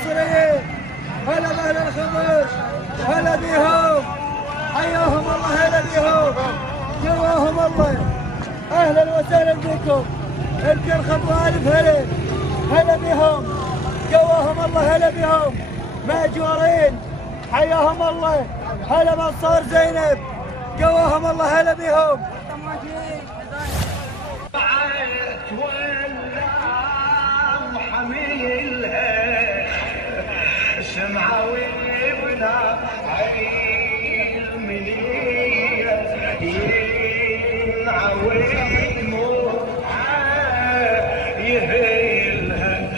المصريين، هلا بأهل الخضر، هلا بيهم، حياهم الله، هلا بيهم، جواهم الله، أهلا وسهلا بكم، يمكن خطوة ألف هلا، هلا بيهم، جواهم الله، هلا بيهم، مأجورين، حياهم الله، هلا منصور زينب، جواهم الله، هلا بيهم. سمعوا ابنا علي المنية ينعوي يهيلها.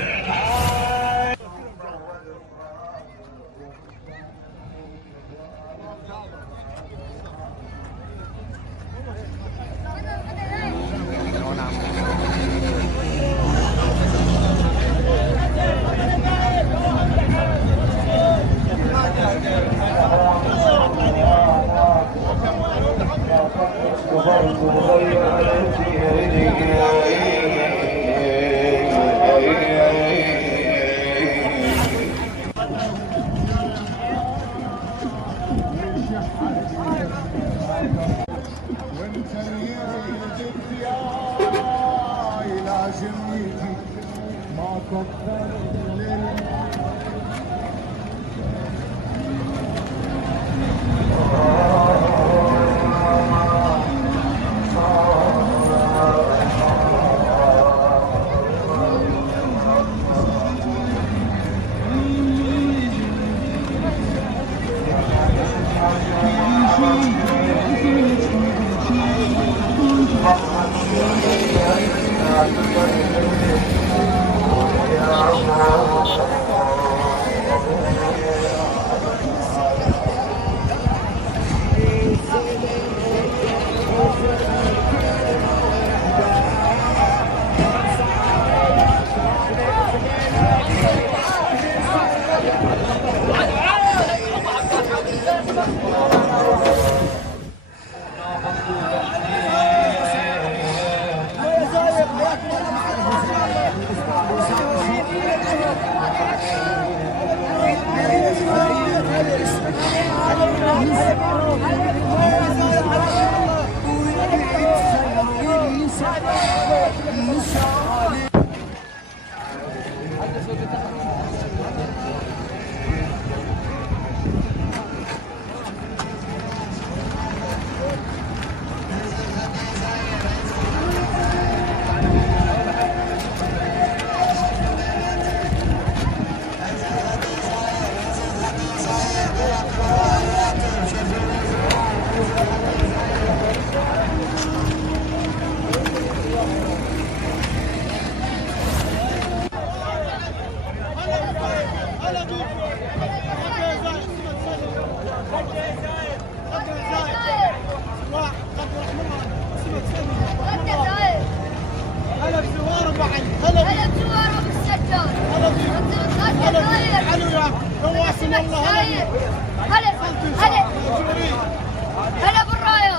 هلا بالراية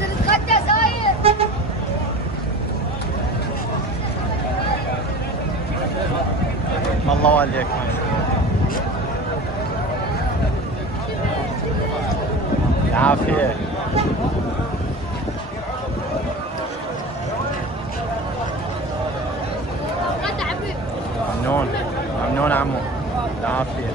تتغدى ساير. الله عليك. العافية. ممنون ممنون عمو، العافية.